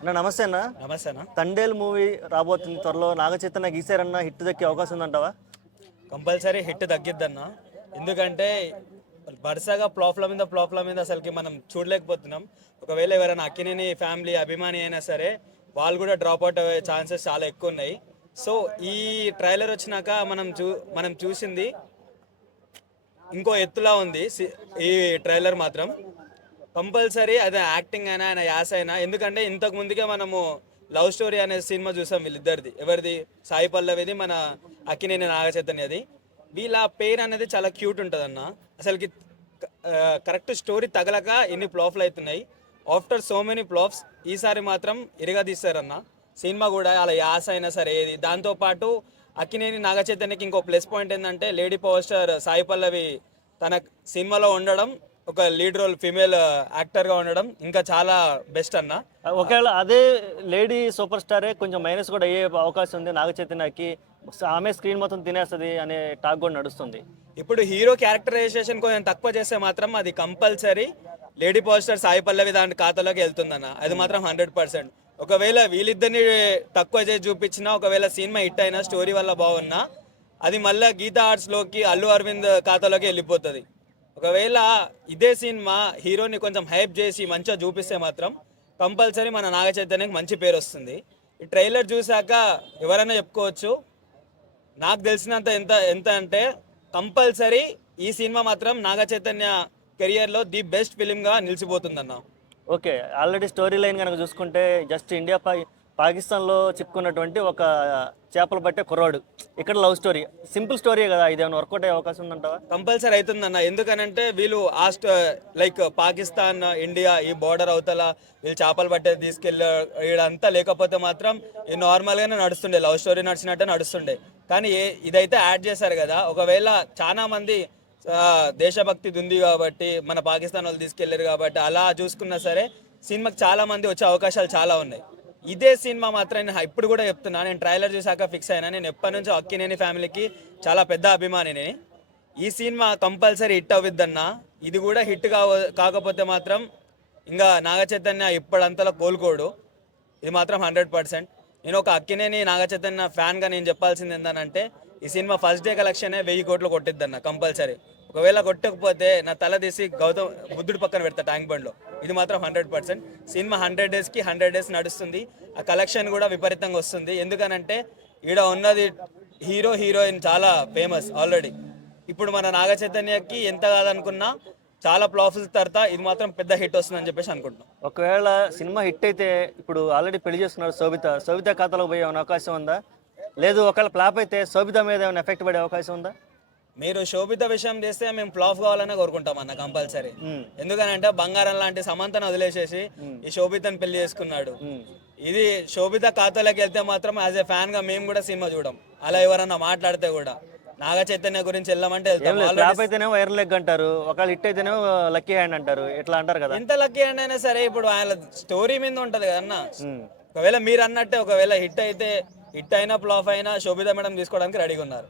అన్న నమస్తే అన్న. నమస్తే అన్న. తండేల్ మూవీ రాబోతుంది త్వరలో. నాగ చైతన్య గీసారన్న హిట్ దక్కే అవకాశం ఉందంటావా? Compulsory hit తగ్గిద్దన్న. ఎందుకంటే వరుసగా ఫ్లాప్ల మీద అసలుకి మనం చూడలేకపోతున్నాం. ఒకవేళ ఎవరైనా అక్కినేని ఫ్యామిలీ అభిమాని అయినా సరే వాళ్ళు కూడా డ్రాప్ అవుట్ అయ్యే ఛాన్సెస్ చాలా ఎక్కువ ఉన్నాయి. సో ఈ ట్రైలర్ వచ్చినాక మనం చూసింది ఇంకో ఎత్తులా ఉంది. ఈ ట్రైలర్ మాత్రం కంపల్సరీ అదే యాక్టింగ్ అయినా ఆయన యాస అయినా, ఎందుకంటే ఇంతకు ముందుకే మనము లవ్ స్టోరీ అనే సినిమా చూసాం వీళ్ళిద్దరిది. ఎవరిది? సాయి పల్లవిది, మన అక్కినేని నాగ చైతన్యది. వీళ్ళ పేరు అనేది చాలా క్యూట్ ఉంటుంది అన్న. అసలుకి కరెక్ట్ స్టోరీ తగలక ఎన్ని ఫ్లాప్లు అవుతున్నాయి. ఆఫ్టర్ సో మెనీ ఫ్లాప్స్ ఈసారి మాత్రం ఇరగదీస్తారన్న. సినిమా కూడా అలా యాస అయినా సరే ఏది. దాంతోపాటు అక్కినేని నాగ చైతన్యకి ఇంకో ప్లస్ పాయింట్ ఏంటంటే లేడీ పవర్ స్టార్ సాయి పల్లవి తన సినిమాలో ఉండడం, ఒక లీడ్ రోల్ ఫీమేల్ యాక్టర్గా ఉండడం ఇంకా చాలా బెస్ట్ అన్న. ఒకవేళ అదే లేడీ సూపర్ స్టారే కొంచెం మైనస్ కూడా అయ్యే అవకాశం ఉంది నాగ చైతన్యకి. ఆమె స్క్రీన్ మొత్తం తినేస్తుంది అనే టాక్ కూడా నడుస్తుంది. ఇప్పుడు హీరో క్యారెక్టరైజేషన్ కొంచెం తక్కువ చేస్తే మాత్రం అది compulsory lady power star Sai Pallavi దాని ఖాతాలోకి వెళ్తుందన్న. అది మాత్రం 100%. ఒకవేళ వీళ్ళిద్దరిని తక్కువ చేసి చూపించినా, ఒకవేళ సినిమా హిట్ అయినా, స్టోరీ వల్ల బాగున్నా, అది మళ్ళీ గీతా ఆర్ట్స్లోకి అల్లు అరవింద్ ఖాతాలోకి వెళ్ళిపోతుంది. ఒకవేళ ఇదే సినిమా హీరోని కొంచెం హైప్ చేసి మంచిగా చూపిస్తే మాత్రం కంపల్సరీ మన నాగ చైతన్యకి మంచి పేరు వస్తుంది. ఈ ట్రైలర్ చూశాక ఎవరైనా చెప్పుకోవచ్చు. నాకు తెలిసినంత ఎంత ఎంత అంటే కంపల్సరీ ఈ సినిమా మాత్రం నాగ చైతన్య కెరియర్లో ది బెస్ట్ ఫిలింగా నిలిచిపోతుందన్న. ఓకే, ఆల్రెడీ స్టోరీ లైన్ కనుక చూసుకుంటే జస్ట్ ఇండియా పాకిస్తాన్లో చిక్కున్నటువంటి ఒక చేపలు పట్టే కుర్రాడు. ఇక్కడ లవ్ స్టోరీ, సింపుల్ స్టోరీ కదా. ఇదేమైనా వర్కౌట్ అయ్యే అవకాశం ఉందంటావా? కంపల్సరీ అవుతుందన్న. ఎందుకనంటే వీళ్ళు లైక్ పాకిస్తాన్ ఇండియా ఈ బోర్డర్ అవతల వీళ్ళు చేపలు పట్టేది తీసుకెళ్ళి ఇదంతా లేకపోతే మాత్రం ఇది నార్మల్గానే నడుస్తుండే, లవ్ స్టోరీ నడిచినట్టే నడుస్తుండే. కానీ ఇదైతే యాడ్ చేశారు కదా. ఒకవేళ చాలా మంది దేశభక్తి ఉంది కాబట్టి మన పాకిస్తాన్ వాళ్ళు తీసుకెళ్లారు కాబట్టి అలా చూసుకున్నా సరే సినిమాకి చాలా మంది వచ్చే అవకాశాలు చాలా ఉన్నాయి. ఇదే సినిమా మాత్రం నేను ఇప్పుడు కూడా చెప్తున్నా, నేను ట్రైలర్ చూసాక ఫిక్స్ అయినా. నేను ఎప్పటి నుంచో అక్కినేని ఫ్యామిలీకి చాలా పెద్ద అభిమానిని. ఈ సినిమా కంపల్సరీ హిట్ అవుద్దన్న. ఇది కూడా హిట్ కాకపోతే మాత్రం ఇంకా నాగ చైతన్య ఇప్పుడంతలో కోలుకోడు. ఇది మాత్రం 100%. నేను ఒక అక్కినేని నాగ చైతన్య ఫ్యాన్గా నేను చెప్పాల్సింది ఏంటంటే ఈ సినిమా ఫస్ట్ డే కలెక్షనే 1000 కోట్లు కొట్టిద్దన్న కంపల్సరీ. ఒకవేళ కొట్టకపోతే నా తల తీసి గౌతమ్ బుద్ధుడి పక్కన పెడతా ట్యాంక్ బండ్లో. ఇది మాత్రం 100%. సినిమా 100 డేస్కి 100 డేస్ నడుస్తుంది. ఆ కలెక్షన్ కూడా విపరీతంగా వస్తుంది. ఎందుకనంటే ఈడ ఉన్నది హీరో హీరోయిన్ చాలా ఫేమస్ ఆల్రెడీ. ఇప్పుడు మన నాగ చైతన్యకి ఎంత కాదనుకున్నా చాలా ఫ్లాప్స్ తర్వాత ఇది మాత్రం పెద్ద హిట్ వస్తుందని చెప్పేసి అనుకుంటున్నాం. ఒకవేళ సినిమా హిట్ అయితే ఇప్పుడు ఆల్రెడీ పెళ్లి చేస్తున్నారు శోభిత ఖాతాలోకి పోయే అవకాశం ఉందా? లేదు ఒకవేళ ఫ్లాప్ అయితే శోభిత మీద ఏమైనా ఎఫెక్ట్ పడే అవకాశం ఉందా? మీరు శోభిత విషయం చేస్తే మేము ఫ్లాప్ కావాలనే కోరుకుంటాం అన్న కంపల్సరీ. ఎందుకనంటే బంగారం లాంటి సమంతను వదిలేసేసి ఈ శోభితను పెళ్లి చేసుకున్నాడు. ఇది శోభిత ఖాతాలోకి వెళ్తే మాత్రం యాజ్ ఎ ఫ్యాన్ గా మేము కూడా సినిమా చూడం. అలా ఎవరన్నా మాట్లాడితే కూడా నాగ చైతన్య గురించి వెళ్ళమంటే ఫ్లాప్ అయితేనేమో వైరల్ లెగ్ అంటారు, ఒకవేళ హిట్ అయితేనేమో లక్కీ హ్యాండ్ అంటారు. ఎట్లా అంటారు కదా. ఎంత లక్కీ హ్యాండ్ అయినా సరే ఇప్పుడు ఆయన స్టోరీ మీద ఉంటది కదన్న. ఒకవేళ మీరు అన్నట్టే ఒకవేళ హిట్ అయినా ఫ్లాప్ అయినా శోభిత మేడం తీసుకోవడానికి రెడీగా ఉన్నారు.